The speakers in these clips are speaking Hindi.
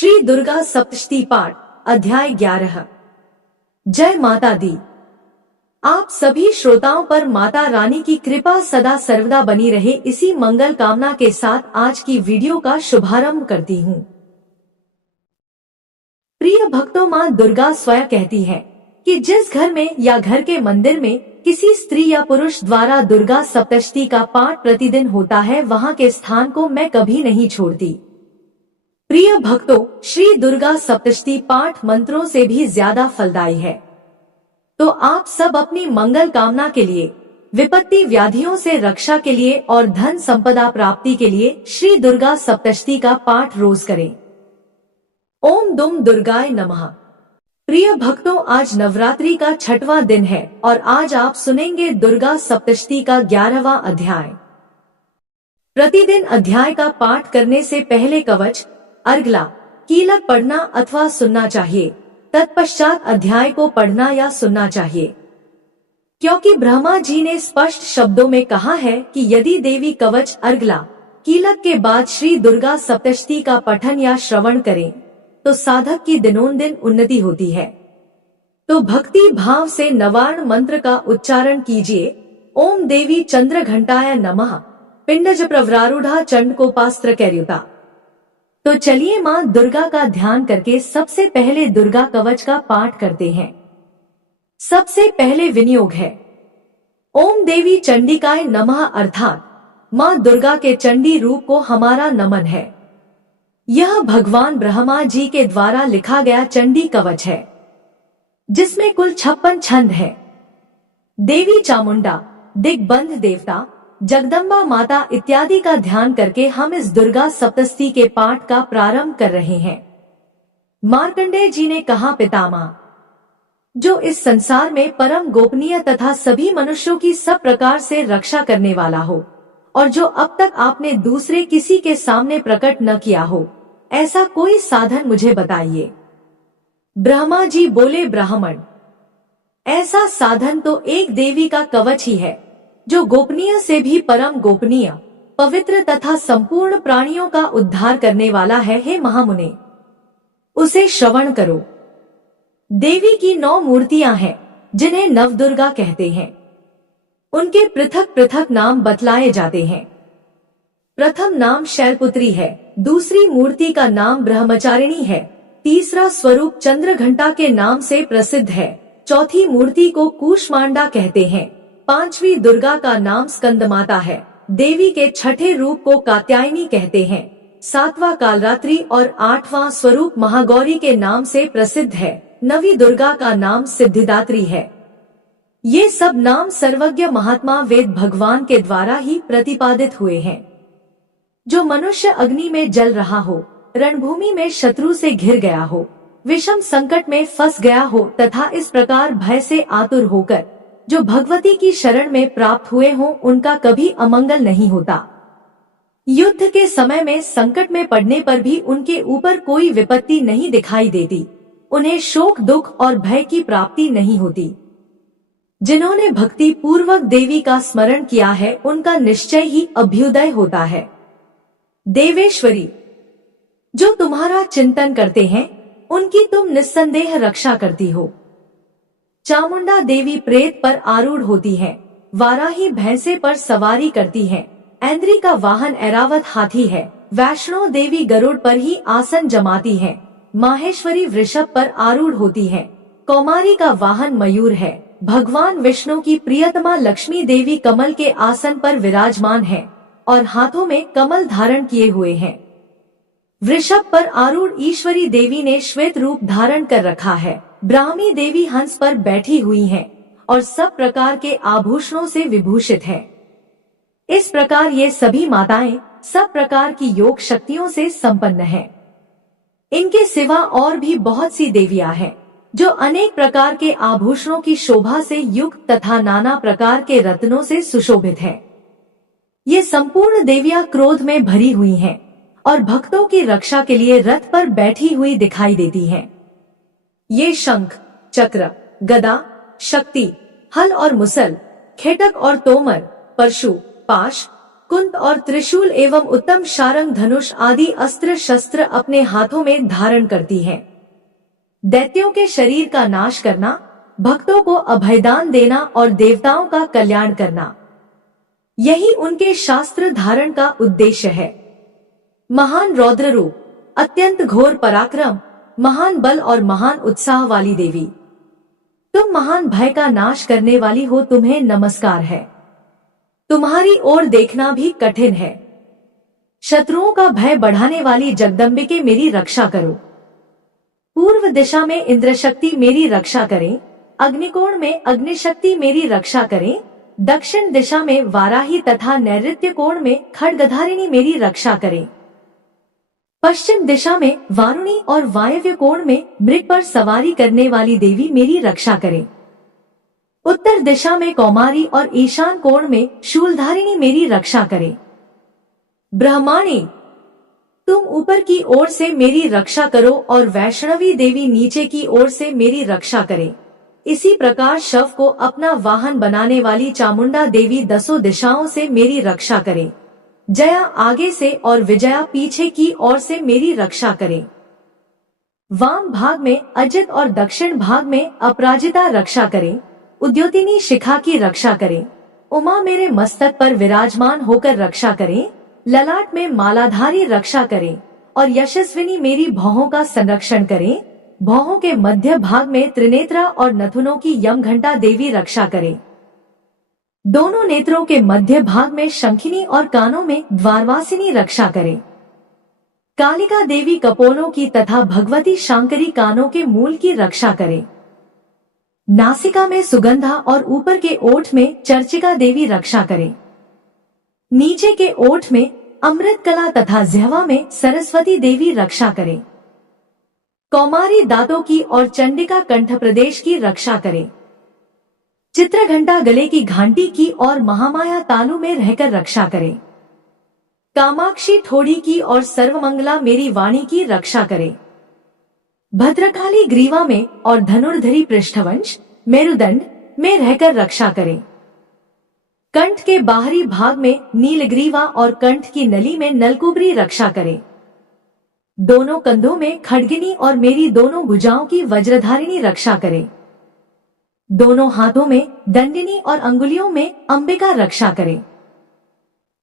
श्री दुर्गा सप्तशती पाठ अध्याय 11। जय माता दी। आप सभी श्रोताओं पर माता रानी की कृपा सदा सर्वदा बनी रहे, इसी मंगल कामना के साथ आज की वीडियो का शुभारंभ करती हूँ। प्रिय भक्तों, माँ दुर्गा स्वयं कहती है कि जिस घर में या घर के मंदिर में किसी स्त्री या पुरुष द्वारा दुर्गा सप्तशती का पाठ प्रतिदिन होता है, वहाँ के स्थान को मैं कभी नहीं छोड़ती। प्रिय भक्तों, श्री दुर्गा सप्तशती पाठ मंत्रों से भी ज्यादा फलदायी है। तो आप सब अपनी मंगल कामना के लिए, विपत्ति व्याधियों से रक्षा के लिए और धन संपदा प्राप्ति के लिए श्री दुर्गा सप्तशती का पाठ रोज करें। ओम दुम दुर्गाय नमः। प्रिय भक्तों, आज नवरात्रि का 6वां दिन है और आज आप सुनेंगे दुर्गा सप्तशती का 11वां अध्याय। प्रतिदिन अध्याय का पाठ करने से पहले कवच, अर्गला, कीलक पढ़ना अथवा सुनना चाहिए। तत्पश्चात अध्याय को पढ़ना या सुनना चाहिए, क्योंकि ब्रह्मा जी ने स्पष्ट शब्दों में कहा है कि यदि देवी कवच, अर्गला, कीलक के बाद श्री दुर्गा सप्तशती का पठन या श्रवण करें तो साधक की दिनोंदिन उन्नति होती है। तो भक्ति भाव से नवार्ण मंत्र का उच्चारण कीजिए। ओम देवी चंद्र घंटाय नमः, पिंडज प्रवरारूढ़ा चंडकोपास्त्र कैर्युता। तो चलिए माँ दुर्गा का ध्यान करके सबसे पहले दुर्गा कवच का पाठ करते हैं। सबसे पहले विनियोग है ओम देवी चंडिकाय नमः, अर्थात माँ दुर्गा के चंडी रूप को हमारा नमन है। यह भगवान ब्रह्मा जी के द्वारा लिखा गया चंडी कवच है, जिसमें कुल 56 छंद है। देवी चामुंडा, दिग्बंध देवता, जगदम्बा माता इत्यादि का ध्यान करके हम इस दुर्गा सप्तशती के पाठ का प्रारंभ कर रहे हैं। मार्कंडेय जी ने कहा, पितामह, जो इस संसार में परम गोपनीय तथा सभी मनुष्यों की सब प्रकार से रक्षा करने वाला हो और जो अब तक आपने दूसरे किसी के सामने प्रकट न किया हो, ऐसा कोई साधन मुझे बताइए। ब्रह्मा जी बोले, ब्राह्मण, ऐसा साधन तो एक देवी का कवच ही है, जो गोपनीय से भी परम गोपनीय, पवित्र तथा संपूर्ण प्राणियों का उद्धार करने वाला है। हे महामुने, उसे श्रवण करो। देवी की 9 मूर्तियां हैं, जिन्हें नवदुर्गा कहते हैं। उनके पृथक पृथक नाम बतलाए जाते हैं। प्रथम नाम शैलपुत्री है, दूसरी मूर्ति का नाम ब्रह्मचारिणी है, तीसरा स्वरूप चंद्रघंटा के नाम से प्रसिद्ध है, चौथी मूर्ति को कूष्मांडा कहते हैं, 5वीं दुर्गा का नाम स्कंदमाता है, देवी के 6ठे रूप को कात्यायनी कहते हैं, 7वां कालरात्रि और 8वां स्वरूप महागौरी के नाम से प्रसिद्ध है, 9वीं दुर्गा का नाम सिद्धिदात्री है। ये सब नाम सर्वज्ञ महात्मा वेद भगवान के द्वारा ही प्रतिपादित हुए हैं। जो मनुष्य अग्नि में जल रहा हो, रणभूमि में शत्रु से घिर गया हो, विषम संकट में फंस गया हो तथा इस प्रकार भय से आतुर होकर जो भगवती की शरण में प्राप्त हुए हों, उनका कभी अमंगल नहीं होता। युद्ध के समय में संकट में पड़ने पर भी उनके ऊपर कोई विपत्ति नहीं दिखाई देती, उन्हें शोक, दुख और भय की प्राप्ति नहीं होती। जिन्होंने भक्ति पूर्वक देवी का स्मरण किया है, उनका निश्चय ही अभ्युदय होता है। देवेश्वरी, जो तुम्हारा चिंतन करते हैं, उनकी तुम निस्संदेह रक्षा करती हो। चामुंडा देवी प्रेत पर आरूढ़ होती है, वाराही भैंसे पर सवारी करती है, ऐन्द्री का वाहन ऐरावत हाथी है, वैष्णो देवी गरुड़ पर ही आसन जमाती है, माहेश्वरी वृषभ पर आरूढ़ होती है, कौमारी का वाहन मयूर है, भगवान विष्णु की प्रियतमा लक्ष्मी देवी कमल के आसन पर विराजमान है और हाथों में कमल धारण किए हुए हैं। वृषभ पर आरूढ़ ईश्वरी देवी ने श्वेत रूप धारण कर रखा है, ब्राह्मी देवी हंस पर बैठी हुई हैं और सब प्रकार के आभूषणों से विभूषित है। इस प्रकार ये सभी माताएं सब प्रकार की योग शक्तियों से संपन्न हैं। इनके सिवा और भी बहुत सी देवियां हैं, जो अनेक प्रकार के आभूषणों की शोभा से युक्त तथा नाना प्रकार के रत्नों से सुशोभित हैं। ये संपूर्ण देवियां क्रोध में भरी हुई हैं और भक्तों की रक्षा के लिए रथ पर बैठी हुई दिखाई देती हैं। ये शंख, चक्र, गदा, शक्ति, हल और मुसल, खेटक और तोमर, परशु, पाश, कुंत और त्रिशूल एवं उत्तम शारंग धनुष आदि अस्त्र शस्त्र अपने हाथों में धारण करती है। दैत्यों के शरीर का नाश करना, भक्तों को अभयदान देना और देवताओं का कल्याण करना, यही उनके शास्त्र धारण का उद्देश्य है। महान रौद्र रूप, अत्यंत घोर पराक्रम, महान बल और महान उत्साह वाली देवी, तुम महान भय का नाश करने वाली हो, तुम्हें नमस्कार है। तुम्हारी ओर देखना भी कठिन है। शत्रुओं का भय बढ़ाने वाली जगदम्बिके मेरी रक्षा करो। पूर्व दिशा में इंद्र शक्ति मेरी रक्षा करें, अग्निकोण में अग्निशक्ति मेरी रक्षा करें, दक्षिण दिशा में वाराही तथा नैऋत्य कोण में खड्गधारिणी मेरी रक्षा करें, पश्चिम दिशा में वारुणी और वायव्य कोण में मृग पर सवारी करने वाली देवी मेरी रक्षा करें, उत्तर दिशा में कौमारी और ईशान कोण में शूलधारिणी मेरी रक्षा करें। ब्रह्माणी, तुम ऊपर की ओर से मेरी रक्षा करो और वैष्णवी देवी नीचे की ओर से मेरी रक्षा करे। इसी प्रकार शव को अपना वाहन बनाने वाली चामुंडा देवी दसों दिशाओं से मेरी रक्षा करे। जया आगे से और विजया पीछे की ओर से मेरी रक्षा करे। वाम भाग में अजित और दक्षिण भाग में अपराजिता रक्षा करे। उद्योतिनी शिखा की रक्षा करे। उमा मेरे मस्तक पर विराजमान होकर रक्षा करे। ललाट में मालाधारी रक्षा करे और यशस्विनी मेरी भौहों का संरक्षण करे। भौहों के मध्य भाग में त्रिनेत्रा और नथुनों की यमघंटा देवी रक्षा करे। दोनों नेत्रों के मध्य भाग में शंखिनी और कानों में द्वारवासिनी रक्षा करे। कालिका देवी कपोलों की तथा भगवती शांकरी कानों के मूल की रक्षा करे। नासिका में सुगंधा और ऊपर के ओठ में चर्चिका देवी रक्षा करे। नीचे के ओठ में अमृत कला तथा जिह्वा में सरस्वती देवी रक्षा करे। कौमारी दांतों की और चंडिका कंठ प्रदेश की रक्षा करे। चित्रघंटा गले की घंटी की और महामाया तालु में रहकर रक्षा करे। कामाक्षी ठोड़ी की और सर्वमंगला मेरी वाणी की रक्षा करे। भद्रकाली ग्रीवा में और धनुर्धरी पृष्ठवंश मेरुदंड में रहकर रक्षा करे। कंठ के बाहरी भाग में नीलग्रीवा और कंठ की नली में नलकुबरी रक्षा करे। दोनों कंधों में खड्गिनी और मेरी दोनों भुजाओं की वज्रधारिणी रक्षा करे। दोनों हाथों में दंडिनी और अंगुलियों में अंबिका रक्षा करे।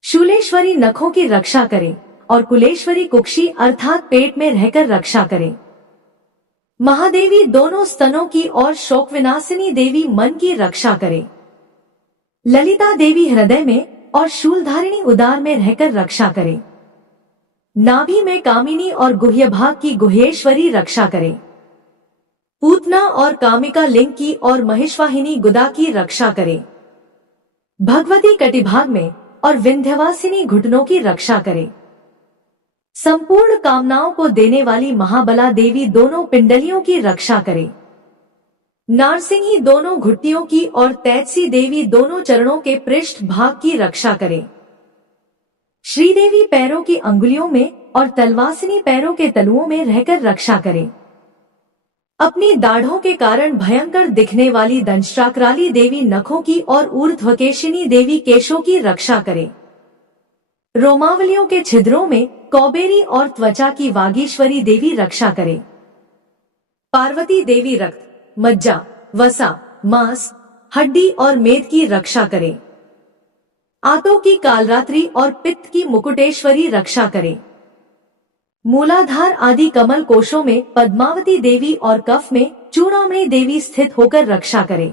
शूलेश्वरी नखों की रक्षा करे और कुलेश्वरी कुक्षी अर्थात पेट में रहकर रक्षा करे। महादेवी दोनों स्तनों की और शोक विनाशिनी देवी मन की रक्षा करे। ललिता देवी हृदय में और शूलधारिणी उदार में रहकर रक्षा करे। नाभि में कामिनी और गुह्य भाग की गुह्येश्वरी रक्षा करे। पूतना और कामिका लिंग की और महिषवाहिनी गुदा की रक्षा करे। भगवती कटिभाग में और विंध्यवासिनी घुटनों की रक्षा करे। संपूर्ण कामनाओं को देने वाली महाबला देवी दोनों पिंडलियों की रक्षा करे। नारसिंही दोनों घुट्टियों की और तैतसी देवी दोनों चरणों के पृष्ठ भाग की रक्षा करे। श्रीदेवी पैरों की अंगुलियों में और तलवासिनी पैरों के तलुओं में रहकर रक्षा करे। अपनी दाढ़ों के कारण भयंकर दिखने वाली दंष्ट्राकराली देवी नखों की और ऊर्ध्वकेशिनी देवी केशों की रक्षा करे। रोमावलियों के छिद्रों में कौबेरी और त्वचा की वागीश्वरी देवी रक्षा करे। पार्वती देवी रक्त, मज्जा, वसा, मांस, हड्डी और मेद की रक्षा करे। आंतों की कालरात्रि और पित्त की मुकुटेश्वरी रक्षा करे। मूलाधार आदि कमल कोशों में पद्मावती देवी और कफ में चूड़ामणि देवी स्थित होकर रक्षा करे।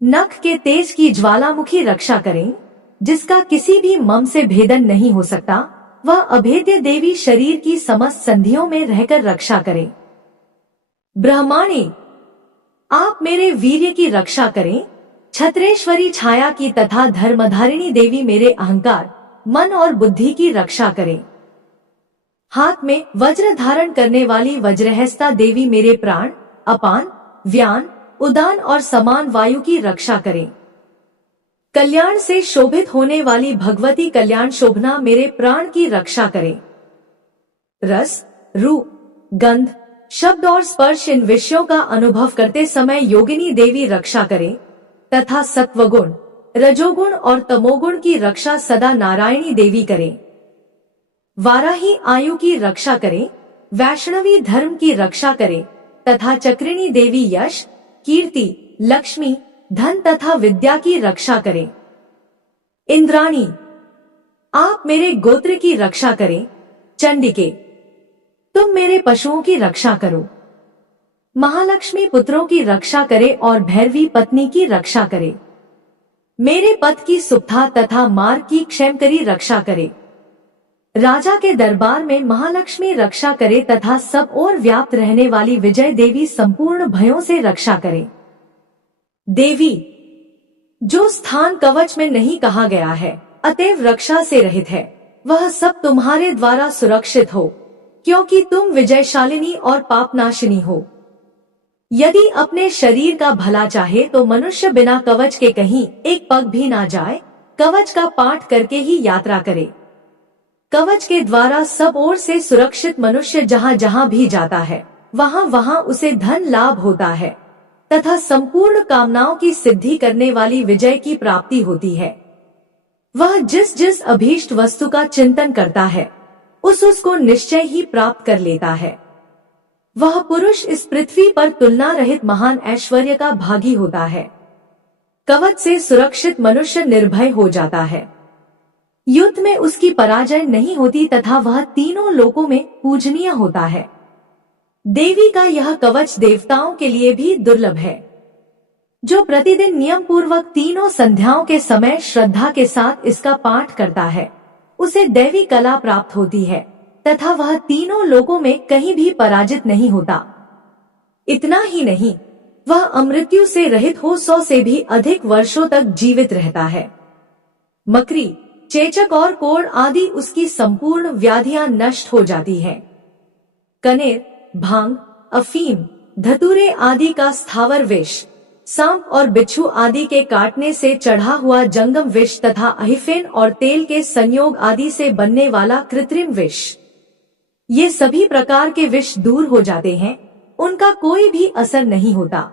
नख के तेज की ज्वालामुखी रक्षा करें, जिसका किसी भी मम से भेदन नहीं हो सकता। वह अभेद्य देवी शरीर की समस्त संधियों में रहकर रक्षा करे। ब्रह्माणी, आप मेरे वीर्य की रक्षा करें। छत्रेश्वरी छाया की तथा धर्मधारिणी देवी मेरे अहंकार, मन और बुद्धि की रक्षा करे। हाथ में वज्र धारण करने वाली वज्रहस्ता देवी मेरे प्राण, अपान, व्यान, उदान और समान वायु की रक्षा करे। कल्याण से शोभित होने वाली भगवती कल्याण शोभना मेरे प्राण की रक्षा करे। रस, रूप, गंध, शब्द और स्पर्श इन विषयों का अनुभव करते समय योगिनी देवी रक्षा करे तथा सत्वगुण, रजोगुण और तमोगुण की रक्षा सदा नारायणी देवी करें। वाराही आयु की रक्षा करें, वैष्णवी धर्म की रक्षा करें तथा चक्रिणी देवी यश, कीर्ति, लक्ष्मी, धन तथा विद्या की रक्षा करें। इंद्राणी, आप मेरे गोत्र की रक्षा करें। चंडिके, तुम मेरे पशुओं की रक्षा करो। महालक्ष्मी पुत्रों की रक्षा करे और भैरवी पत्नी की रक्षा करे। मेरे पथ की सुखता तथा मार्ग की क्षेमकरी रक्षा करे। राजा के दरबार में महालक्ष्मी रक्षा करे तथा सब ओर व्याप्त रहने वाली विजय देवी संपूर्ण भयों से रक्षा करे। देवी, जो स्थान कवच में नहीं कहा गया है अतएव रक्षा से रहित है, वह सब तुम्हारे द्वारा सुरक्षित हो, क्योंकि तुम विजयशालिनी और पापनाशिनी हो। यदि अपने शरीर का भला चाहे तो मनुष्य बिना कवच के कहीं एक पग भी ना जाए, कवच का पाठ करके ही यात्रा करे। कवच के द्वारा सब ओर से सुरक्षित मनुष्य जहाँ जहाँ भी जाता है वहाँ वहाँ उसे धन लाभ होता है तथा संपूर्ण कामनाओं की सिद्धि करने वाली विजय की प्राप्ति होती है। वह जिस जिस अभीष्ट वस्तु का चिंतन करता है उसको निश्चय ही प्राप्त कर लेता है। वह पुरुष इस पृथ्वी पर तुलना रहित महान ऐश्वर्य का भागी होता है। कवच से सुरक्षित मनुष्य निर्भय हो जाता है। युद्ध में उसकी पराजय नहीं होती तथा वह तीनों लोकों में पूजनीय होता है। देवी का यह कवच देवताओं के लिए भी दुर्लभ है। जो प्रतिदिन नियम पूर्वक तीनों संध्याओं के समय श्रद्धा के साथ इसका पाठ करता है उसे दैवी कला प्राप्त होती है तथा वह तीनों लोकों में कहीं भी पराजित नहीं होता। इतना ही नहीं, वह अमृत्यु से रहित हो 100 से भी अधिक वर्षों तक जीवित रहता है। मकरी, चेचक और कोढ़ आदि उसकी संपूर्ण व्याधियां नष्ट हो जाती हैं। कनेर, भांग, अफीम, धतूरे आदि का स्थावर विष, सांप और बिच्छू आदि के काटने से चढ़ा हुआ जंगम विष तथा अहिफेन और तेल के संयोग आदि से बनने वाला कृत्रिम विष, ये सभी प्रकार के विष दूर हो जाते हैं, उनका कोई भी असर नहीं होता।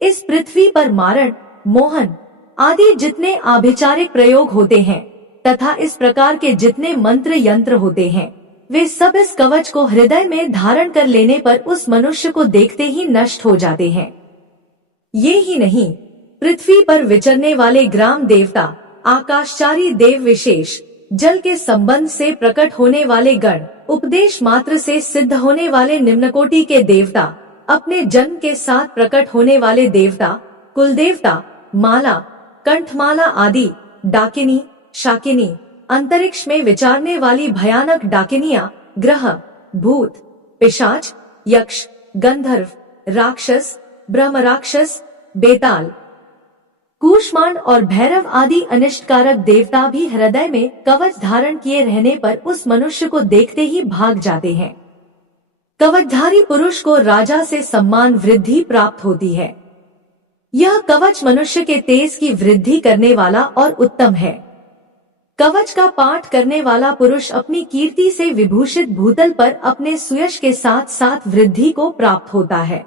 इस पृथ्वी पर मारण, मोहन आदि जितने आभिचारिक प्रयोग होते हैं तथा इस प्रकार के जितने मंत्र यंत्र होते हैं वे सब इस कवच को हृदय में धारण कर लेने पर उस मनुष्य को देखते ही नष्ट हो जाते हैं। ये ही नहीं, पृथ्वी पर विचरने वाले ग्राम देवता, आकाशचारी देव विशेष, जल के संबंध से प्रकट होने वाले गण, उपदेश मात्र से सिद्ध होने वाले निम्नकोटि के देवता, अपने जन्म के साथ प्रकट होने वाले देवता, कुल देवता, माला, कंठमाला आदि, डाकिनी, शाकिनी, अंतरिक्ष में विचारने वाली भयानक डाकिनियां, ग्रह, भूत, पिशाच, यक्ष, गंधर्व, राक्षस, ब्रह्म राक्षस, बेताल, कूष्मांड और भैरव आदि अनिष्टकारक देवता भी हृदय में कवच धारण किए रहने पर उस मनुष्य को देखते ही भाग जाते हैं। कवचधारी पुरुष को राजा से सम्मान वृद्धि प्राप्त होती है। यह कवच मनुष्य के तेज की वृद्धि करने वाला और उत्तम है। कवच का पाठ करने वाला पुरुष अपनी कीर्ति से विभूषित भूतल पर अपने सुयश के साथ साथ वृद्धि को प्राप्त होता है।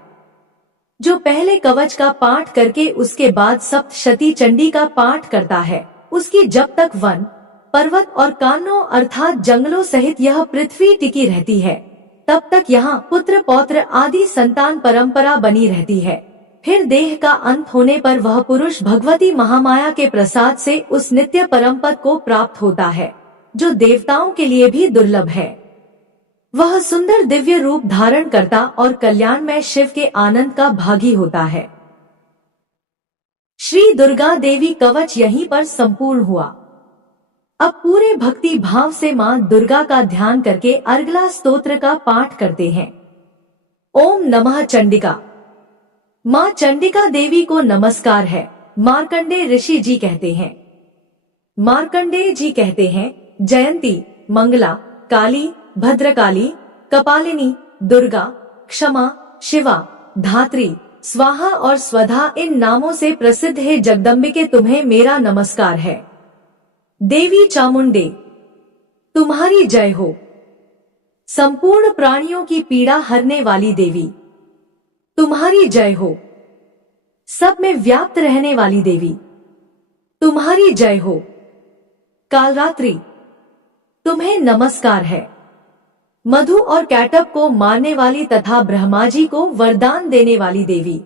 जो पहले कवच का पाठ करके उसके बाद सप्तशती चंडी का पाठ करता है उसकी जब तक वन, पर्वत और कानों अर्थात जंगलों सहित यह पृथ्वी टिकी रहती है तब तक यहाँ पुत्र पौत्र आदि संतान परंपरा बनी रहती है। फिर देह का अंत होने पर वह पुरुष भगवती महामाया के प्रसाद से उस नित्य परमपद को प्राप्त होता है जो देवताओं के लिए भी दुर्लभ है। वह सुंदर दिव्य रूप धारण करता और कल्याणमय शिव के आनंद का भागी होता है। श्री दुर्गा देवी कवच यहीं पर संपूर्ण हुआ। अब पूरे भक्ति भाव से मां दुर्गा का ध्यान करके अर्गला स्तोत्र का पाठ करते हैं। ओम नमः चंडिका। मां चंडिका देवी को नमस्कार है, मार्कंडे ऋषि जी कहते हैं। मार्कंडेय जी कहते हैं, जयंती, मंगला, काली, भद्रकाली, कपालिनी, दुर्गा, क्षमा, शिवा, धात्री, स्वाहा और स्वधा इन नामों से प्रसिद्ध है जगदम्बिके, तुम्हें मेरा नमस्कार है। देवी चामुंडे, तुम्हारी जय हो। संपूर्ण प्राणियों की पीड़ा हरने वाली देवी, तुम्हारी जय हो। सब में व्याप्त रहने वाली देवी, तुम्हारी जय हो। कालरात्रि, तुम्हें नमस्कार है। मधु और कैटअप को मारने वाली तथा ब्रह्माजी को वरदान देने वाली देवी,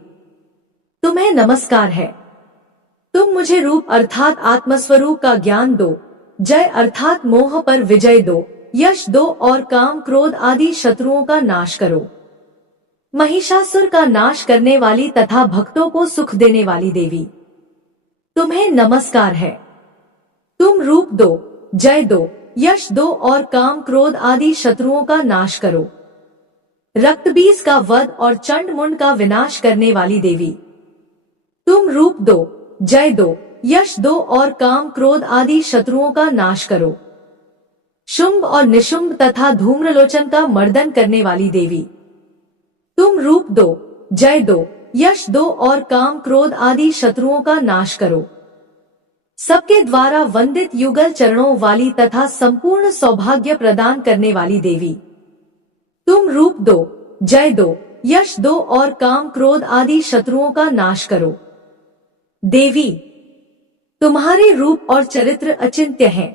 तुम्हें नमस्कार है। तुम मुझे रूप अर्थात आत्मस्वरूप का ज्ञान दो, जय अर्थात मोह पर विजय दो, यश दो और काम क्रोध आदि शत्रुओं का नाश करो। महिषासुर का नाश करने वाली तथा भक्तों को सुख देने वाली देवी, तुम्हें नमस्कार है। तुम रूप दो, जय दो, यश दो और काम क्रोध आदि शत्रुओं का नाश करो। रक्तबीज का वध और चंड मुंड का विनाश करने वाली देवी, तुम रूप दो, जय दो, यश दो और काम क्रोध आदि शत्रुओं का नाश करो। शुंभ और निशुंभ तथा धूम्रलोचन का मर्दन करने वाली देवी, तुम रूप दो, जय दो, यश दो और काम क्रोध आदि शत्रुओं का नाश करो। सबके द्वारा वंदित युगल चरणों वाली तथा संपूर्ण सौभाग्य प्रदान करने वाली देवी, तुम रूप दो, जय दो, यश दो और काम क्रोध आदि शत्रुओं का नाश करो। देवी, तुम्हारे रूप और चरित्र अचिंत्य हैं।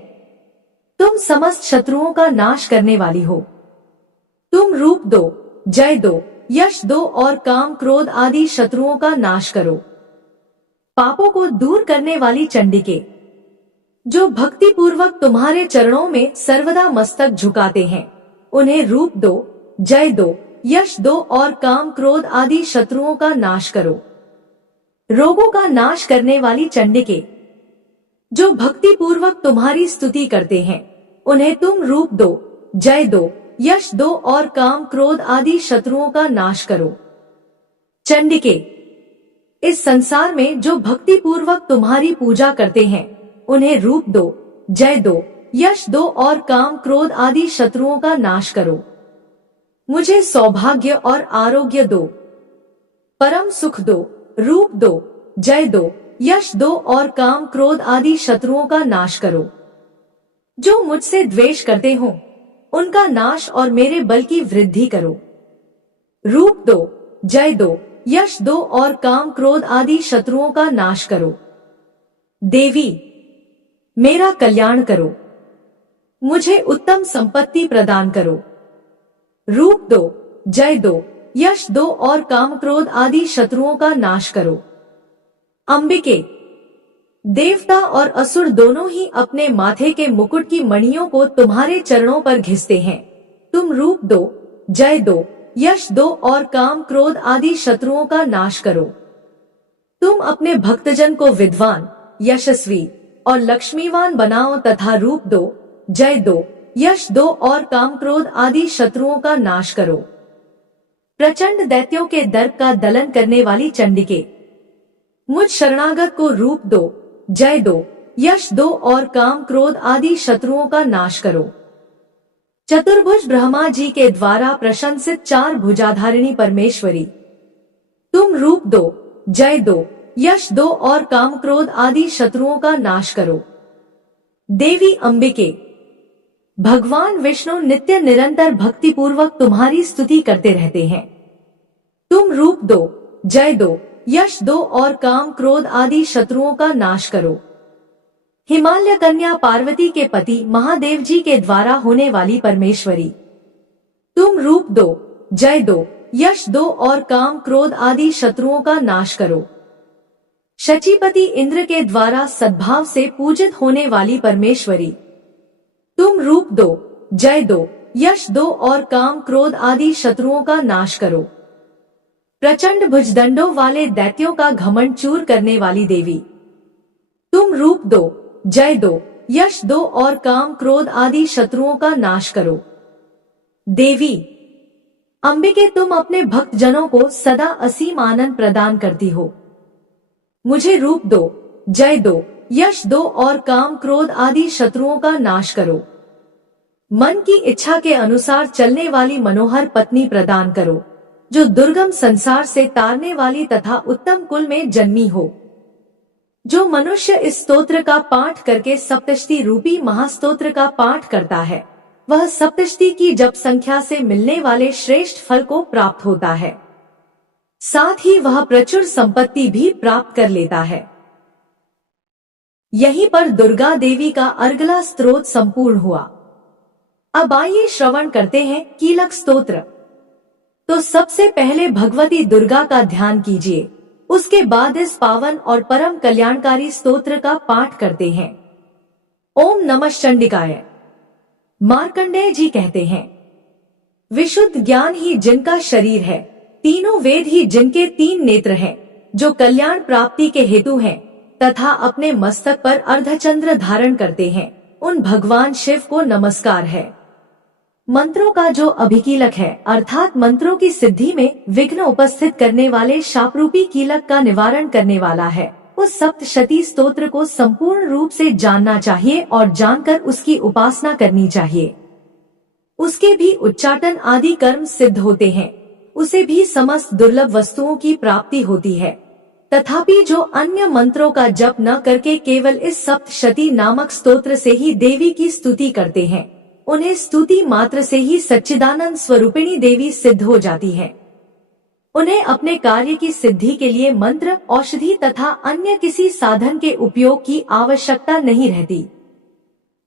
तुम समस्त शत्रुओं का नाश करने वाली हो। तुम रूप दो, जय दो, यश दो और काम क्रोध आदि शत्रुओं का नाश करो। पापों को दूर करने वाली चंडिके, जो भक्ति पूर्वक तुम्हारे चरणों में सर्वदा मस्तक झुकाते हैं, उन्हें रूप दो, जय दो, यश दो और काम क्रोध आदि शत्रुओं का नाश करो। रोगों का नाश करने वाली चंडिके, जो भक्ति पूर्वक तुम्हारी स्तुति करते हैं, उन्हें तुम रूप दो, जय दो, यश दो और काम क्रोध आदि शत्रुओं का नाश करो। चंडिके, इस संसार में जो भक्ति पूर्वक तुम्हारी पूजा करते हैं, उन्हें रूप दो, जय दो, यश दो और काम क्रोध आदि शत्रुओं का नाश करो। मुझे सौभाग्य और आरोग्य दो, परम सुख दो, रूप दो, जय दो, यश दो और काम क्रोध आदि शत्रुओं का नाश करो। जो मुझसे द्वेष करते हो, उनका नाश और मेरे बल की वृद्धि करो। रूप दो, जय दो, यश दो और काम क्रोध आदि शत्रुओं का नाश करो। देवी, मेरा कल्याण करो। मुझे उत्तम संपत्ति प्रदान करो। रूप दो, जय दो, यश दो और काम क्रोध आदि शत्रुओं का नाश करो। अंबिके, देवता और असुर दोनों ही अपने माथे के मुकुट की मणियों को तुम्हारे चरणों पर घिसते हैं। तुम रूप दो, जय दो, यश दो और काम क्रोध आदि शत्रुओं का नाश करो। तुम अपने भक्तजन को विद्वान, यशस्वी और लक्ष्मीवान बनाओ तथा रूप दो, जय दो, यश दो और काम क्रोध आदि शत्रुओं का नाश करो। प्रचंड दैत्यों के दर्प का दलन करने वाली चंडिके, मुझ शरणागत को रूप दो, जय दो, यश दो और काम क्रोध आदि शत्रुओं का नाश करो। चतुर्भुज ब्रह्मा जी के द्वारा प्रशंसित चार भुजाधारिणी परमेश्वरी, तुम रूप दो, जय दो, यश दो और काम क्रोध आदि शत्रुओं का नाश करो। देवी अंबिके, भगवान विष्णु नित्य निरंतर भक्ति पूर्वक तुम्हारी स्तुति करते रहते हैं। तुम रूप दो, जय दो, यश दो और काम क्रोध आदि शत्रुओं का नाश करो। हिमालय कन्या पार्वती के पति महादेव जी के द्वारा होने वाली परमेश्वरी, तुम रूप दो, जय दो, यश दो और काम क्रोध आदि शत्रुओं का नाश करो। शचीपति इंद्र के द्वारा सद्भाव से पूजित होने वाली परमेश्वरी, तुम रूप दो, जय दो, यश दो और काम क्रोध आदि शत्रुओं का नाश करो। प्रचंड भुजदंडों वाले दैत्यों का घमंड चूर करने वाली देवी, तुम रूप दो, जय दो, यश दो और काम क्रोध आदि शत्रुओं का नाश करो। देवी अंबिके, तुम अपने भक्तजनों को सदा असीम आनंद प्रदान करती हो। मुझे रूप दो, जय दो, यश दो और काम क्रोध आदि शत्रुओं का नाश करो। मन की इच्छा के अनुसार चलने वाली मनोहर पत्नी प्रदान करो, जो दुर्गम संसार से तारने वाली तथा उत्तम कुल में जन्मी हो। जो मनुष्य इस स्तोत्र का पाठ करके सप्तशती रूपी महास्तोत्र का पाठ करता है, वह सप्तशती की जप संख्या से मिलने वाले श्रेष्ठ फल को प्राप्त होता है। साथ ही वह प्रचुर संपत्ति भी प्राप्त कर लेता है। यहीं पर दुर्गा देवी का अर्गला स्तोत्र संपूर्ण हुआ। अब आइए श्रवण करते हैं कीलक स्तोत्र। तो सबसे पहले भगवती दुर्गा का ध्यान कीजिए, उसके बाद इस पावन और परम कल्याणकारी स्तोत्र का पाठ करते हैं। ओम नमः चंडिकाय। मार्कंडेय जी कहते हैं, विशुद्ध ज्ञान ही जिनका शरीर है, तीनों वेद ही जिनके तीन नेत्र हैं, जो कल्याण प्राप्ति के हेतु हैं, तथा अपने मस्तक पर अर्धचंद्र धारण करते हैं, उन भगवान शिव को नमस्कार है। मंत्रों का जो अभिकीलक है, अर्थात मंत्रों की सिद्धि में विघ्न उपस्थित करने वाले शापरूपी कीलक का निवारण करने वाला है, उस सप्तशती स्तोत्र को संपूर्ण रूप से जानना चाहिए और जानकर उसकी उपासना करनी चाहिए। उसके भी उच्चाटन आदि कर्म सिद्ध होते हैं, उसे भी समस्त दुर्लभ वस्तुओं की प्राप्ति होती है। तथापि जो अन्य मंत्रों का जप न करके केवल इस सप्तशती नामक स्तोत्र से ही देवी की स्तुति करते हैं, उन्हें स्तुति मात्र से ही सच्चिदानंद स्वरूपिणी देवी सिद्ध हो जाती है। उन्हें अपने कार्य की सिद्धि के लिए मंत्र, औषधि तथा अन्य किसी साधन के उपयोग की आवश्यकता नहीं रहती।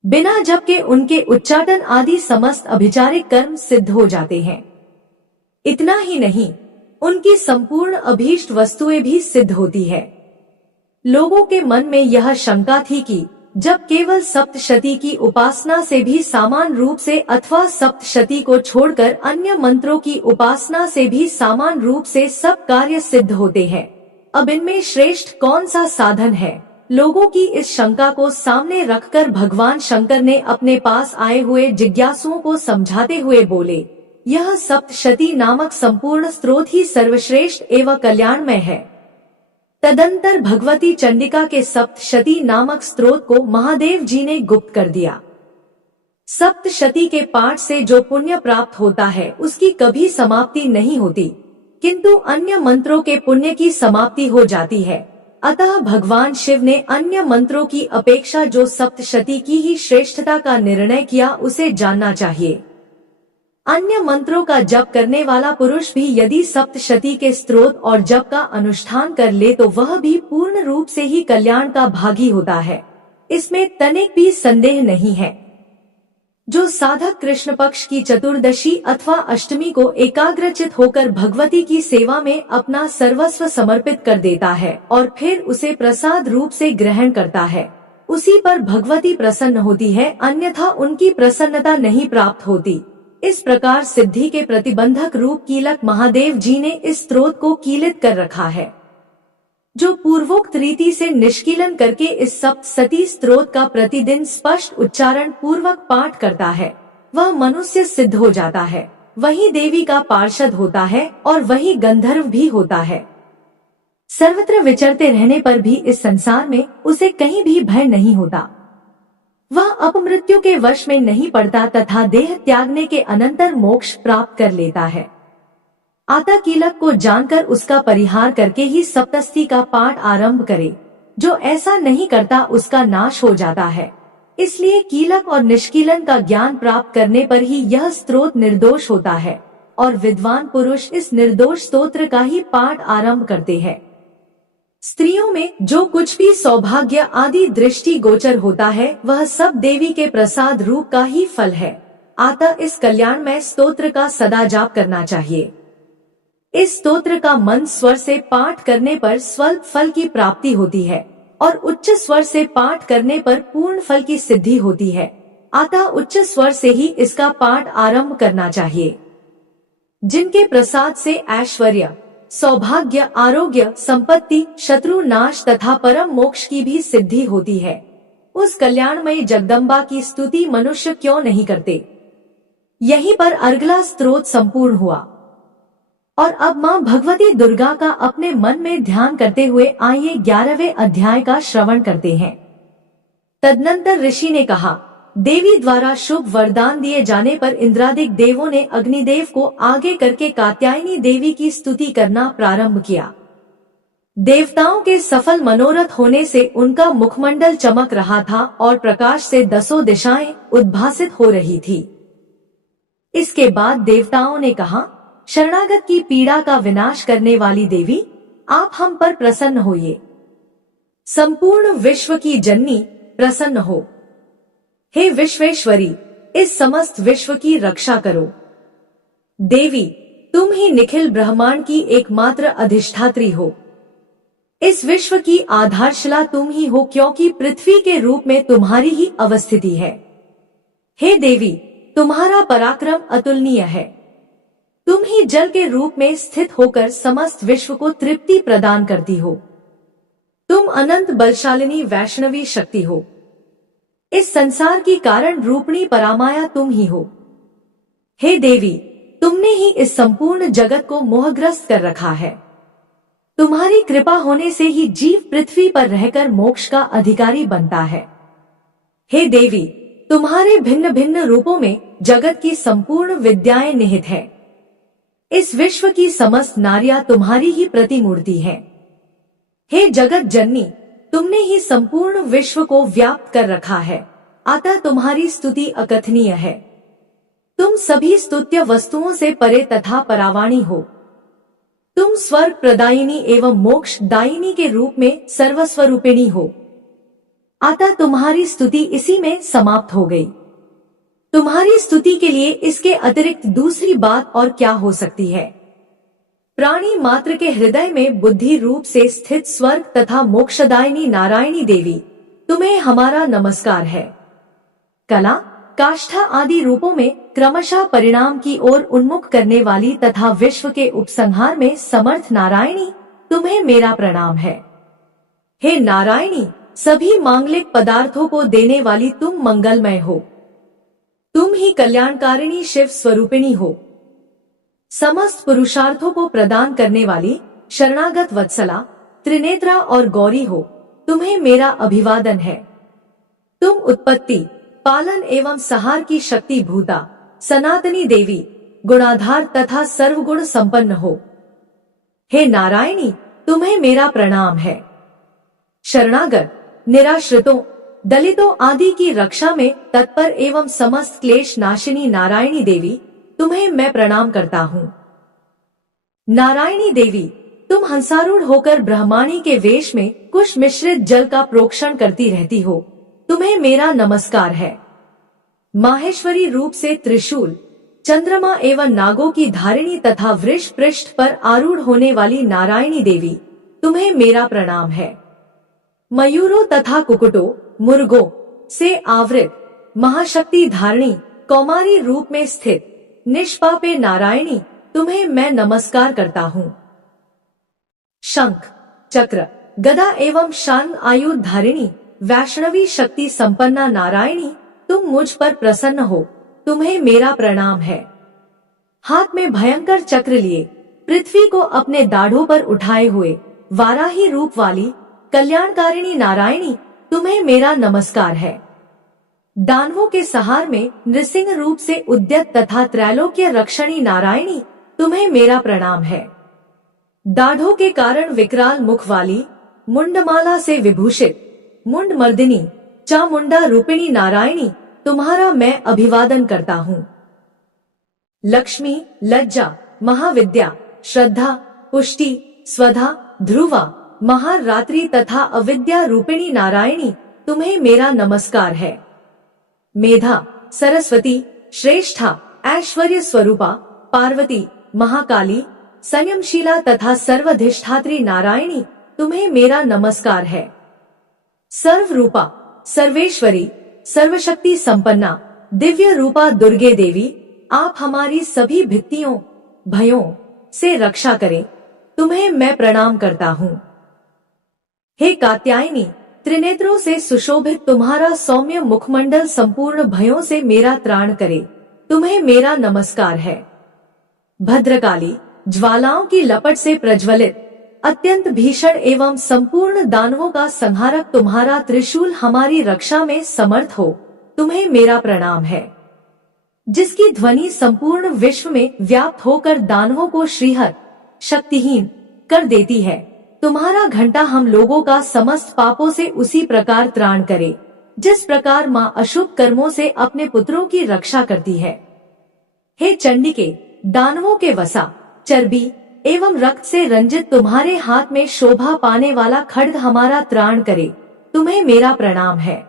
बिना जप के उनके उच्चाटन आदि समस्त अभिचारिक कर्म सिद्ध हो जाते हैं। इतना ही नहीं, उनकी संपूर्ण अभीष्ट वस्तुएं भी सिद्ध होती है। लोगों के मन में यह शंका थी कि जब केवल सप्तशती की उपासना से भी समान रूप से अथवा सप्तशती को छोड़कर अन्य मंत्रों की उपासना से भी समान रूप से सब कार्य सिद्ध होते हैं, अब इनमें श्रेष्ठ कौन सा साधन है। लोगों की इस शंका को सामने रखकर भगवान शंकर ने अपने पास आए हुए जिज्ञासुओं को समझाते हुए बोले, यह सप्तशती नामक संपूर्ण स्त्रोत ही सर्वश्रेष्ठ एवं कल्याणमय है। तदंतर भगवती चंडिका के सप्तशती नामक स्तोत्र को महादेव जी ने गुप्त कर दिया। सप्तशती के पाठ से जो पुण्य प्राप्त होता है उसकी कभी समाप्ति नहीं होती, किंतु अन्य मंत्रों के पुण्य की समाप्ति हो जाती है। अतः भगवान शिव ने अन्य मंत्रों की अपेक्षा जो सप्तशती की ही श्रेष्ठता का निर्णय किया, उसे जानना चाहिए। अन्य मंत्रों का जप करने वाला पुरुष भी यदि सप्तशती के स्तोत्र और जप का अनुष्ठान कर ले तो वह भी पूर्ण रूप से ही कल्याण का भागी होता है, इसमें तनिक भी संदेह नहीं है। जो साधक कृष्ण पक्ष की चतुर्दशी अथवा अष्टमी को एकाग्रचित होकर भगवती की सेवा में अपना सर्वस्व समर्पित कर देता है और फिर उसे प्रसाद रूप से ग्रहण करता है, उसी पर भगवती प्रसन्न होती है, अन्यथा उनकी प्रसन्नता नहीं प्राप्त होती। इस प्रकार सिद्धि के प्रतिबंधक रूप कीलक महादेव जी ने इस स्त्रोत को कीलित कर रखा है। जो पूर्वोक्त रीति से निष्कीलन करके इस सप्तशती स्तोत्र का प्रतिदिन स्पष्ट उच्चारण पूर्वक पाठ करता है, वह मनुष्य सिद्ध हो जाता है, वही देवी का पार्षद होता है और वही गंधर्व भी होता है। सर्वत्र विचरते रहने पर भी इस संसार में उसे कहीं भी भय नहीं होता। वह अपमृत्यु के वश में नहीं पड़ता तथा देह त्यागने के अनंतर मोक्ष प्राप्त कर लेता है। आता कीलक को जानकर उसका परिहार करके ही सप्तशती का पाठ आरंभ करे, जो ऐसा नहीं करता उसका नाश हो जाता है। इसलिए कीलक और निष्कीलन का ज्ञान प्राप्त करने पर ही यह स्तोत्र निर्दोष होता है और विद्वान पुरुष इस निर्दोष स्तोत्र का ही पाठ आरंभ करते हैं। स्त्रियों में जो कुछ भी सौभाग्य आदि दृष्टि गोचर होता है वह सब देवी के प्रसाद रूप का ही फल है। अतः इस कल्याणमय स्तोत्र का सदा जाप करना चाहिए। इस स्तोत्र का मंद स्वर से पाठ करने पर स्वल्प फल की प्राप्ति होती है और उच्च स्वर से पाठ करने पर पूर्ण फल की सिद्धि होती है। अतः उच्च स्वर से ही इसका पाठ आरंभ करना चाहिए। जिनके प्रसाद से ऐश्वर्य, सौभाग्य, आरोग्य, संपत्ति, शत्रु नाश तथा परम मोक्ष की भी सिद्धि होती है, उस कल्याणमयी जगदम्बा की स्तुति मनुष्य क्यों नहीं करते। यहीं पर अर्गला स्तोत्र संपूर्ण हुआ। और अब माँ भगवती दुर्गा का अपने मन में ध्यान करते हुए आइए 11वें अध्याय का श्रवण करते हैं। तदनंतर ऋषि ने कहा, देवी द्वारा शुभ वरदान दिए जाने पर इंद्रादिक देवों ने अग्निदेव को आगे करके कात्यायनी देवी की स्तुति करना प्रारंभ किया। देवताओं के सफल मनोरथ होने से उनका मुखमंडल चमक रहा था और प्रकाश से 10 दिशाएं उद्भासित हो रही थी। इसके बाद देवताओं ने कहा, शरणागत की पीड़ा का विनाश करने वाली देवी, आप हम पर प्रसन्न होइए। संपूर्ण विश्व की जननी प्रसन्न हो। हे विश्वेश्वरी, इस समस्त विश्व की रक्षा करो। देवी, तुम ही निखिल ब्रह्मांड की एकमात्र अधिष्ठात्री हो। इस विश्व की आधारशिला तुम ही हो, क्योंकि पृथ्वी के रूप में तुम्हारी ही अवस्थिति है। हे देवी, तुम्हारा पराक्रम अतुलनीय है। तुम ही जल के रूप में स्थित होकर समस्त विश्व को तृप्ति प्रदान करती हो। तुम अनंत बलशालिनी वैष्णवी शक्ति हो। इस संसार की कारण रूपणी परामाया तुम ही हो। हे देवी, तुमने ही इस संपूर्ण जगत को मोहग्रस्त कर रखा है। तुम्हारी कृपा होने से ही जीव पृथ्वी पर रहकर मोक्ष का अधिकारी बनता है। हे देवी, तुम्हारे भिन्न भिन्न रूपों में जगत की संपूर्ण विद्याएं निहित है। इस विश्व की समस्त नारियां तुम्हारी ही प्रतिमूर्ति है। हे जगत जननी, तुमने ही संपूर्ण विश्व को व्याप्त कर रखा है, अतः तुम्हारी स्तुति अकथनीय है। तुम सभी स्तुत्य वस्तुओं से परे तथा परावाणी हो। तुम स्वर्ग प्रदायिनी एवं मोक्ष दायिनी के रूप में सर्वस्वरूपिणी हो, अतः तुम्हारी स्तुति इसी में समाप्त हो गई। तुम्हारी स्तुति के लिए इसके अतिरिक्त दूसरी बात और क्या हो सकती है। प्राणी मात्र के हृदय में बुद्धि रूप से स्थित स्वर्ग तथा मोक्षदायिनी नारायणी देवी, तुम्हें हमारा नमस्कार है। कला, काष्ठा आदि रूपों में क्रमशः परिणाम की ओर उन्मुख करने वाली तथा विश्व के उपसंहार में समर्थ नारायणी, तुम्हें मेरा प्रणाम है। हे नारायणी, सभी मांगलिक पदार्थों को देने वाली तुम मंगलमय हो। तुम ही कल्याणकारिणी शिव स्वरूपिणी हो। समस्त पुरुषार्थों को प्रदान करने वाली शरणागत वत्सला, त्रिनेत्रा और गौरी हो, तुम्हें मेरा अभिवादन है। तुम उत्पत्ति, पालन एवं सहार की शक्ति भूता सनातनी देवी, गुणाधार तथा सर्वगुण संपन्न हो। हे नारायणी, तुम्हें मेरा प्रणाम है। शरणागत, निराश्रितों, दलितों आदि की रक्षा में तत्पर एवं समस्त क्लेश नाशिनी नारायणी देवी, तुम्हें मैं प्रणाम करता हूँ। नारायणी देवी, तुम हंसारूढ़ होकर ब्रह्माणी के वेश में कुश मिश्रित जल का प्रोक्षण करती रहती हो, तुम्हें मेरा नमस्कार है। माहेश्वरी रूप से त्रिशूल, चंद्रमा एवं नागों की धारिणी तथा वृष पृष्ठ पर आरूढ़ होने वाली नारायणी देवी, तुम्हें मेरा प्रणाम है। मयूरों तथा कुकुटों, मुर्गों से आवृत महाशक्ति धारिणी कौमारी रूप में स्थित निष्पापे नारायणी, तुम्हें मैं नमस्कार करता हूँ। शंख, चक्र, गदा एवं शान आयुध धारिणी वैष्णवी शक्ति संपन्ना नारायणी, तुम मुझ पर प्रसन्न हो, तुम्हें मेरा प्रणाम है। हाथ में भयंकर चक्र लिए पृथ्वी को अपने दाढ़ों पर उठाए हुए वाराही रूप वाली कल्याणकारिणी नारायणी, तुम्हें मेरा नमस्कार है। दानवों के सहार में नृसिंह रूप से उद्यत तथा त्रैलोक्य रक्षणी नारायणी, तुम्हें मेरा प्रणाम है। दाढ़ों के कारण विकराल मुख वाली, मुंडमाला से विभूषित मुंड मर्दिनी चामुंडा रूपिणी नारायणी, तुम्हारा मैं अभिवादन करता हूँ। लक्ष्मी, लज्जा, महाविद्या, श्रद्धा, पुष्टि, स्वधा, ध्रुवा, महारात्रि तथा अविद्या रूपिणी नारायणी, तुम्हें मेरा नमस्कार है। मेधा, सरस्वती, श्रेष्ठा, ऐश्वर्य स्वरूपा, पार्वती, महाकाली, संयमशीला तथा सर्वाधिष्ठात्री नारायणी, तुम्हें मेरा नमस्कार है। सर्वरूपा, सर्वेश्वरी, सर्वशक्ति संपन्ना, दिव्य रूपा दुर्गे देवी, आप हमारी सभी भित्तियों, भयों से रक्षा करें, तुम्हें मैं प्रणाम करता हूँ। हे कात्यायनी, त्रिनेत्रों से सुशोभित तुम्हारा सौम्य मुखमंडल संपूर्ण भयों से मेरा त्राण करे, तुम्हें मेरा नमस्कार है। भद्रकाली, ज्वालाओं की लपट से प्रज्वलित अत्यंत भीषण एवं संपूर्ण दानवों का संहारक तुम्हारा त्रिशूल हमारी रक्षा में समर्थ हो, तुम्हें मेरा प्रणाम है। जिसकी ध्वनि संपूर्ण विश्व में व्याप्त होकर दानवों को श्रीहर शक्तिहीन कर देती है, तुम्हारा घंटा हम लोगों का समस्त पापों से उसी प्रकार त्राण करे, जिस प्रकार माँ अशुभ कर्मों से अपने पुत्रों की रक्षा करती है। हे चंडिके, दानवों के वसा, चर्बी, एवं रक्त से रंजित तुम्हारे हाथ में शोभा पाने वाला खड्ग हमारा त्राण करे, तुम्हें मेरा प्रणाम है।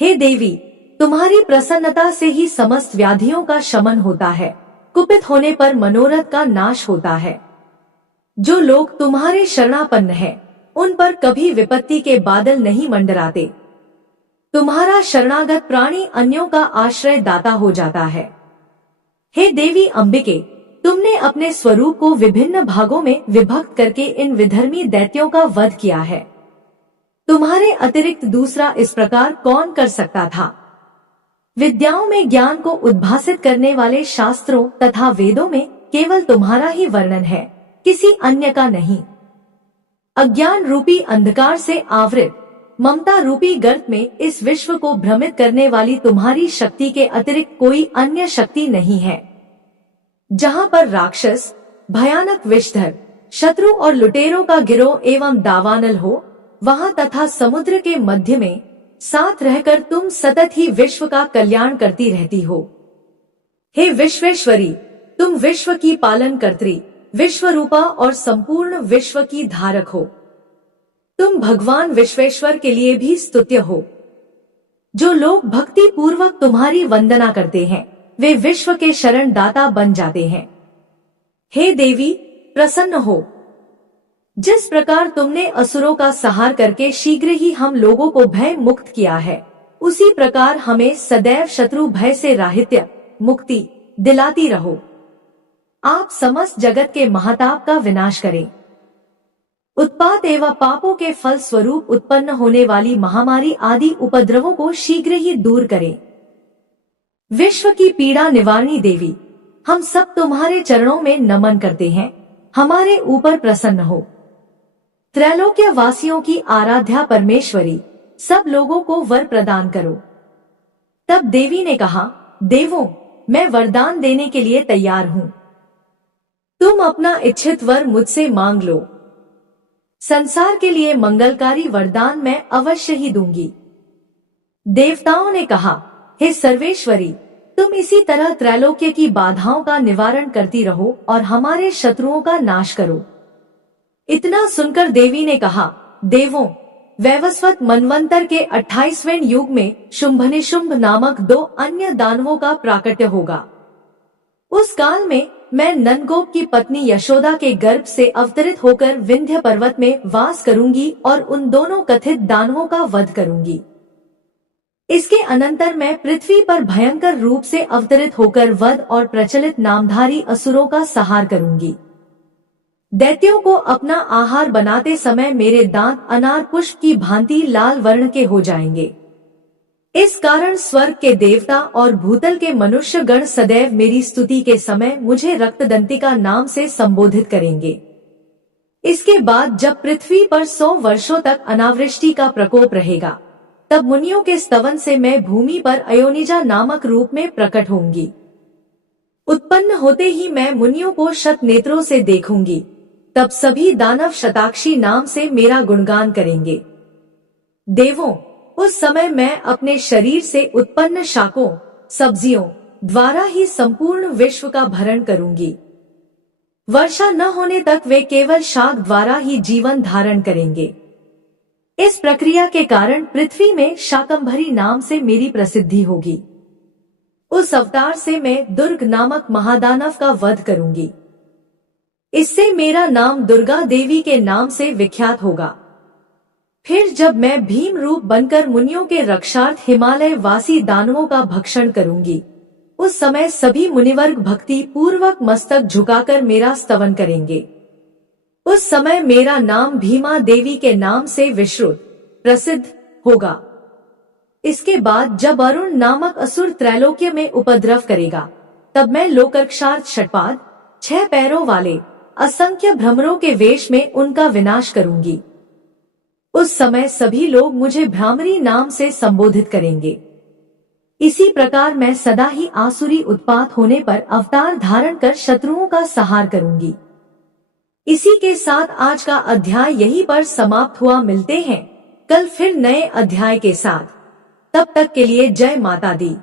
हे देवी, तुम्हारी प्रसन्नता से ही समस्त व्याधियों का शमन होता है, कुपित होने पर मनोरथ का नाश होता है। जो लोग तुम्हारे शरणापन्न हैं, उन पर कभी विपत्ति के बादल नहीं मंडराते। तुम्हारा शरणागत प्राणी अन्यों का आश्रय दाता हो जाता है। हे देवी अंबिके, तुमने अपने स्वरूप को विभिन्न भागों में विभक्त करके इन विधर्मी दैत्यों का वध किया है। तुम्हारे अतिरिक्त दूसरा इस प्रकार कौन कर सकता था? विद्याओं में ज्ञान को उद्भासित करने वाले शास्त्रों तथा वेदों में केवल तुम्हारा ही वर्णन है, किसी अन्य का नहीं। अज्ञान रूपी अंधकार से आवृत ममता रूपी गर्त में इस विश्व को भ्रमित करने वाली तुम्हारी शक्ति के अतिरिक्त कोई अन्य शक्ति नहीं है। जहाँ पर राक्षस, भयानक विषधर, शत्रु और लुटेरों का गिरोह एवं दावानल हो, वहाँ तथा समुद्र के मध्य में साथ रहकर तुम सतत ही विश्व का कल्याण करती रहती हो। हे विश्वेश्वरी, तुम विश्व की पालन कर्त्री, विश्वरूपा और संपूर्ण विश्व की धारक हो। तुम भगवान विश्वेश्वर के लिए भी स्तुत्य हो। जो लोग भक्ति पूर्वक तुम्हारी वंदना करते हैं, वे विश्व के शरण दाता बन जाते हैं। हे देवी, प्रसन्न हो। जिस प्रकार तुमने असुरों का संहार करके शीघ्र ही हम लोगों को भय मुक्त किया है, उसी प्रकार हमें सदैव शत्रु भय से राहित्य, मुक्ति दिलाती रहो। आप समस्त जगत के महाताप का विनाश करें। उत्पात एवं पापों के फल स्वरूप उत्पन्न होने वाली महामारी आदि उपद्रवों को शीघ्र ही दूर करें। विश्व की पीड़ा निवारणी देवी, हम सब तुम्हारे चरणों में नमन करते हैं, हमारे ऊपर प्रसन्न हो। त्रैलोक्य वासियों की आराध्या परमेश्वरी, सब लोगों को वर प्रदान करो। तब देवी ने कहा, देवों, मैं वरदान देने के लिए तैयार हूँ। तुम अपना इच्छित वर मुझसे मांग लो। संसार के लिए मंगलकारी वरदान मैं अवश्य ही दूंगी। देवताओं ने कहा, हे सर्वेश्वरी, तुम इसी तरह त्रैलोक्य की बाधाओं का निवारण करती रहो और हमारे शत्रुओं का नाश करो। इतना सुनकर देवी ने कहा, देवों, वैवस्वत मनवंतर के 28वें युग में शुंभनिशुंभ नामक 2 अन्य दानवों का प्राकट्य होगा। उस काल में मैं नंदगोप की पत्नी यशोदा के गर्भ से अवतरित होकर विंध्य पर्वत में वास करूंगी और उन दोनों कथित दानवों का वध करूंगी। इसके अनंतर मैं पृथ्वी पर भयंकर रूप से अवतरित होकर वध और प्रचलित नामधारी असुरों का संहार करूंगी। दैत्यों को अपना आहार बनाते समय मेरे दांत अनार पुष्प की भांति लाल वर्ण के हो जाएंगे। इस कारण स्वर्ग के देवता और भूतल के मनुष्य गण सदैव मेरी स्तुति के समय मुझे रक्तदंतिका नाम से संबोधित करेंगे। इसके बाद जब पृथ्वी पर 100 वर्षों तक अनावृष्टि का प्रकोप रहेगा, तब मुनियों के स्तवन से मैं भूमि पर अयोनिजा नामक रूप में प्रकट होंगी। उत्पन्न होते ही मैं मुनियों को शत नेत्रों से देखूंगी। तब सभी दानव शताक्षी नाम से मेरा गुणगान करेंगे। देवों, उस समय मैं अपने शरीर से उत्पन्न शाकों, सब्जियों द्वारा ही संपूर्ण विश्व का भरण करूंगी। वर्षा न होने तक वे केवल शाक द्वारा ही जीवन धारण करेंगे। इस प्रक्रिया के कारण पृथ्वी में शाकंभरी नाम से मेरी प्रसिद्धि होगी। उस अवतार से मैं दुर्ग नामक महादानव का वध करूंगी। इससे मेरा नाम दुर्गा देवी के नाम से विख्यात होगा। फिर जब मैं भीम रूप बनकर मुनियों के रक्षार्थ हिमालय वासी दानवों का भक्षण करूंगी, उस समय सभी मुनिवर्ग भक्ति पूर्वक मस्तक झुकाकर मेरा स्तवन करेंगे। उस समय मेरा नाम भीमा देवी के नाम से विश्रुत प्रसिद्ध होगा। इसके बाद जब अरुण नामक असुर त्रैलोक्य में उपद्रव करेगा, तब मैं लोकर्क्षार्थ षटपाद 6 पैरों वाले असंख्य भ्रमरों के वेश में उनका विनाश करूंगी। उस समय सभी लोग मुझे भ्रामरी नाम से संबोधित करेंगे। इसी प्रकार मैं सदा ही आसुरी उत्पात होने पर अवतार धारण कर शत्रुओं का संहार करूंगी। इसी के साथ आज का अध्याय यहीं पर समाप्त हुआ। मिलते हैं कल फिर नए अध्याय के साथ। तब तक के लिए जय माता दी।